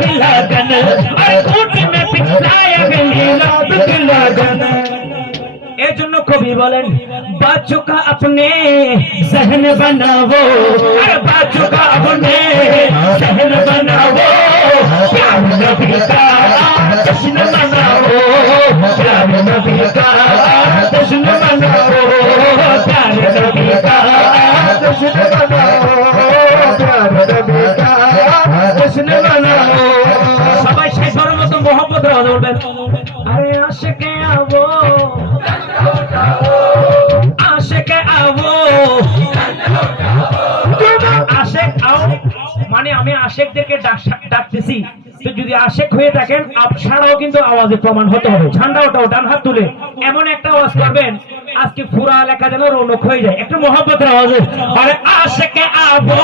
की लगन और घूट में पिछलाया गली रात की लगन। এই জন্য কবি বলেন बाचों का अपने सहन बनाओ, बाचों का अपने सहन बनाओ, प्यार नबी का जश्न मनाओ, प्यार नबी का जश्न मनाओ, प्यार नबी का जश्न मनाओ, प्यार नबी का जश्न मनाओ। সবাই সেই ধর্মত মোহাম্মদ রাজ বলবেন আরে আশিকে আবো আশেকে আবো আশেক আও মানে আমি আশেকদেরকে ডাকতেছি। তো যদি আশেক হয়ে থাকেন আপনারাও কিন্তু আওয়াজে প্রমাণ হতে হবে। ঝান্ডা ওঠাও, ডান হাত তুলে এমন একটা আওয়াজ করবেন আজকে পুরা এলাকা যেন রৌনক হয়ে যায়। একটু মোহাম্মতের আওয়াজে আরে আশেকে আবো।